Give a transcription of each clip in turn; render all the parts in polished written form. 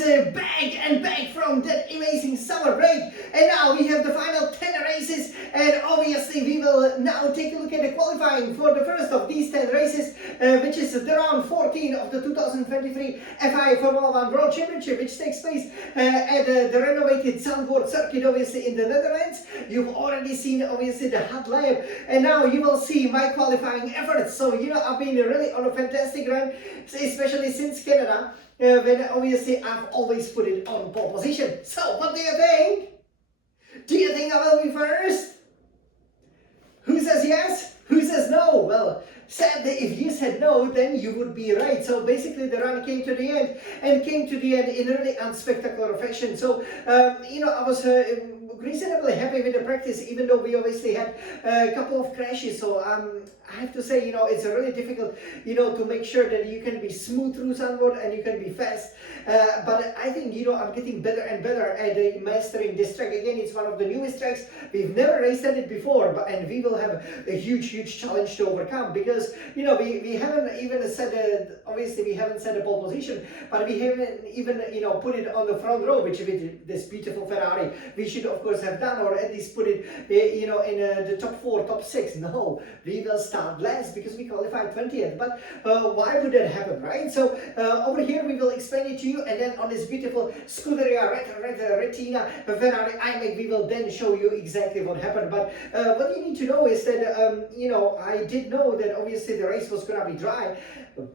back from that amazing summer break, and now we have the final 10 races, and obviously we will now take a look at the qualifying for the first of these 10 races, which is the round 14 of the 2023 FIA Formula 1 World Championship, which takes place at the renovated Zandvoort circuit, obviously in the Netherlands. You've already seen obviously the hot lap, and now you will see my qualifying efforts. So I've been really on a fantastic run, especially since Canada, when obviously I've always put it on pole position. So what do you think? Do you think I will be first? Who says yes? Who says no? Well, sadly, if you said no, then you would be right. So basically the run came to the end, and came to the end in a really unspectacular fashion. So, I was reasonably happy with the practice, even though we obviously had a couple of crashes. So I have to say, it's really difficult, to make sure that you can be smooth through Zandvoort and you can be fast. But I think, I'm getting better and better at mastering this track. Again, it's one of the newest tracks. We've never raced at it before, and we will have a huge challenge to overcome, because, we haven't even set obviously we haven't set a pole position, but we haven't even, put it on the front row, which with this beautiful Ferrari, we should of course have done, or at least put it, in the top 4, top 6. No, we will start last because we qualified 20th. But why would that happen, right? So over here we will explain it to you, and then on this beautiful Scuderia Retina Ferrari iMac, we will then show you exactly what happened. But what you need to know is that, I did know that obviously the race was gonna be dry,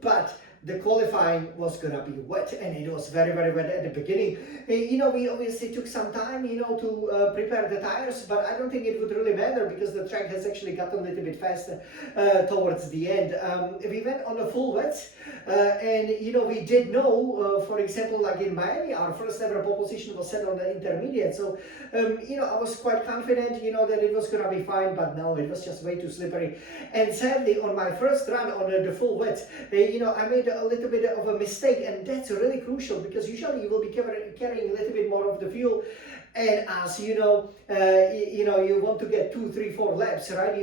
but the qualifying was gonna be wet, and it was very wet at the beginning. We obviously took some time, to prepare the tires, but I don't think it would really matter, because the track has actually gotten a little bit faster towards the end. We went on a full wet, and we did know, for example, like in Miami, our first ever pole position was set on the intermediate. So, I was quite confident, that it was gonna be fine, but no, it was just way too slippery. And sadly, on my first run on the full wet, I made a little bit of a mistake, and that's really crucial, because usually you will be carrying a little bit more of the fuel, and as you want to get 2, 3, 4 laps, right?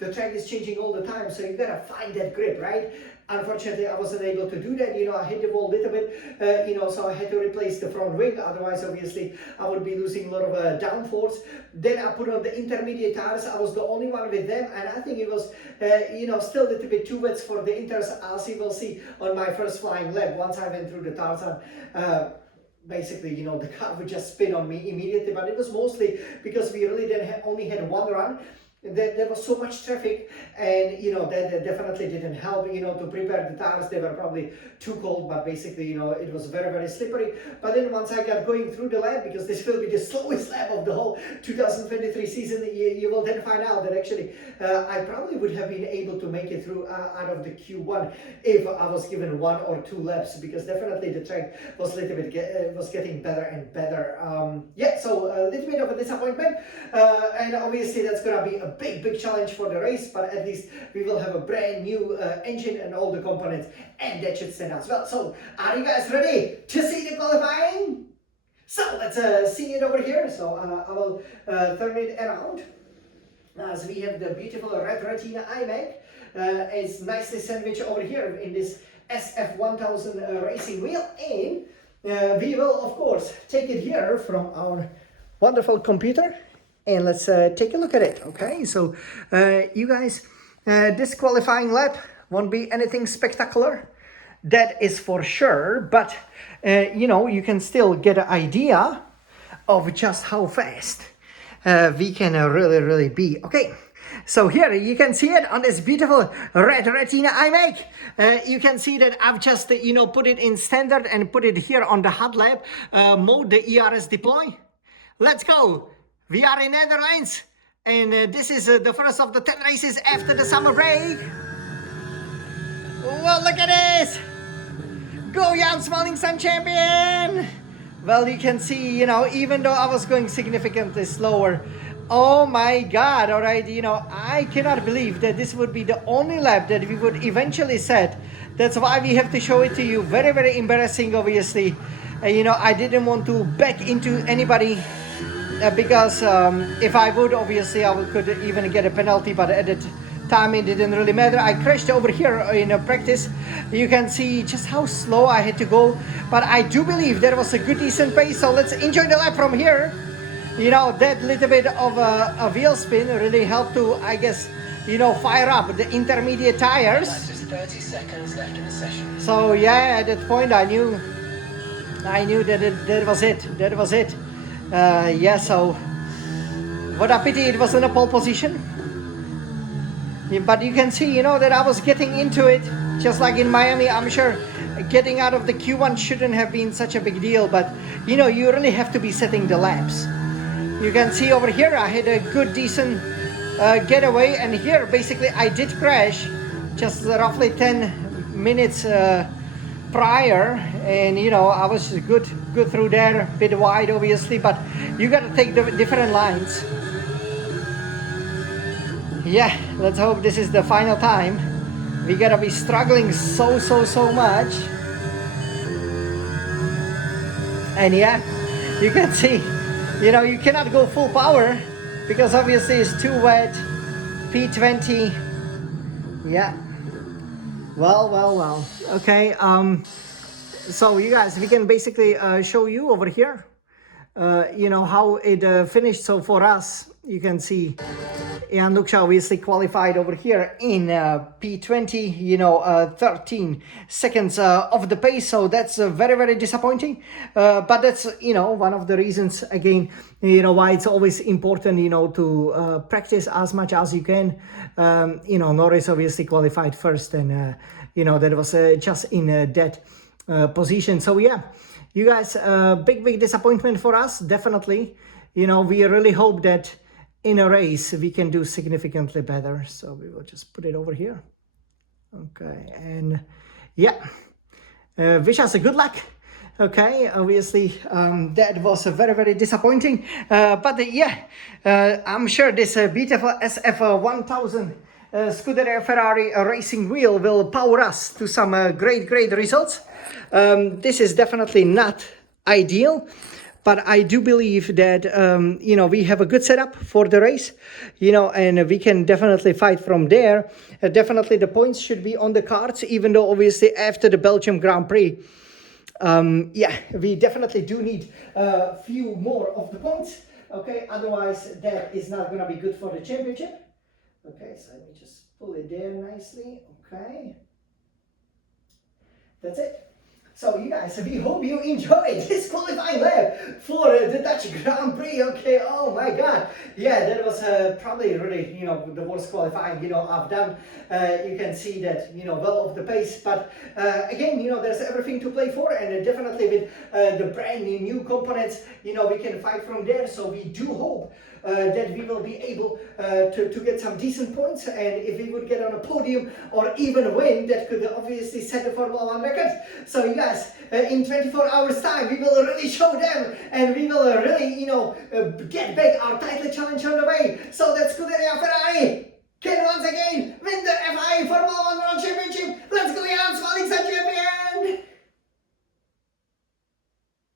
The track is changing all the time, so you gotta find that grip, right? Unfortunately, I wasn't able to do that. I hit the wall a little bit, so I had to replace the front wing. Otherwise, obviously, I would be losing a lot of downforce. Then I put on the intermediate tires. I was the only one with them, and I think it was, still a little bit too wet for the inters, as you will see on my first flying lap. Once I went through the tires, basically, the car would just spin on me immediately. But it was mostly because we really only had one run. There was so much traffic, and that definitely didn't help, to prepare the tires. They were probably too cold, but basically, it was very slippery. But then once I got going through the lap, because this will be the slowest lap of the whole 2023 season, you will then find out that actually I probably would have been able to make it through out of the Q1 if I was given 1 or 2 laps, because definitely the track was a little bit was getting better and better. So a little bit of a disappointment, and obviously that's gonna be a big challenge for the race, but at least we will have a brand new engine and all the components, and that should stand as well. So are you guys ready to see the qualifying? So let's see it over here. So I will turn it around, as we have the beautiful red Retina iMac. It's nicely sandwiched over here in this SF1000 racing wheel, and we will of course take it here from our wonderful computer, and let's take a look at it. Okay, so you guys, this qualifying lap won't be anything spectacular, that is for sure, but you can still get an idea of just how fast we can really be. Okay, so here you can see it on this beautiful red Retina iMac. You can see that I've just put it in standard and put it here on the hot lap mode, the ERS deploy. Let's go. We are in Netherlands, and this is the first of the 10 races after the summer break. Well, look at this! Go Jan Smalling Sun champion! Well, you can see, even though I was going significantly slower, oh my God, all right, I cannot believe that this would be the only lap that we would eventually set. That's why we have to show it to you. Very embarrassing, obviously. I didn't want to back into anybody, because if I would, obviously I could even get a penalty, but at that time it didn't really matter. I crashed over here in a practice. You can see just how slow I had to go, but I do believe there was a good decent pace. So let's enjoy the lap from here. You know, that little bit of a wheel spin really helped to, I guess, you know, fire up the intermediate tires. Just 30 seconds left in the session. So yeah, at that point I knew that was it. That was it. Yeah, so what a pity it was in a pole position. Yeah, but you can see, you know, that I was getting into it, just like in Miami. I'm sure getting out of the Q1 shouldn't have been such a big deal, but you know, you really have to be setting the laps. You can see over here I had a good decent getaway, and here basically I did crash just roughly 10 minutes prior, and you know, I was good through there, a bit wide obviously, but you got to take the different lines. Yeah, let's hope this is the final time. We gotta be struggling so much. And yeah, you can see, you know, you cannot go full power because obviously it's too wet. P20. Yeah. Well. Okay. So you guys, we can basically show you over here, you know, how it finished. So for us, you can see Jan Luksha obviously qualified over here in P20, you know, 13 seconds off the pace. So that's very disappointing. But that's, you know, one of the reasons, again, you know, why it's always important, you know, to practice as much as you can. You know, Norris obviously qualified first, and, you know, that was just in that position. So yeah, you guys, big disappointment for us, definitely. You know, we really hope that in a race we can do significantly better. So we will just put it over here. Okay, and yeah, wish us a good luck. Okay, obviously that was very disappointing, but yeah, I'm sure this beautiful SF1000 Scuderia Ferrari racing wheel will power us to some great results. This is definitely not ideal, but I do believe that, you know, we have a good setup for the race, you know, and we can definitely fight from there. Definitely the points should be on the cards, even though obviously after the Belgium Grand Prix, yeah, we definitely do need a few more of the points. Okay, otherwise that is not going to be good for the championship. Okay, so let me just pull it there nicely. Okay, that's it. So you guys, we hope you enjoyed this qualifying lap for the Dutch Grand Prix. Okay, oh my god, yeah, that was probably really, you know, the worst qualifying, you know, I've done. You can see that, you know, well off the pace, but again, you know, there's everything to play for, and definitely with the brand new components, you know, we can fight from there. So we do hope that we will be able to get some decent points, and if we would get on a podium or even win, that could obviously set the Formula 1 record. So you guys, in 24 hours time, we will really show them, and we will really, you know, get back our title challenge on the way.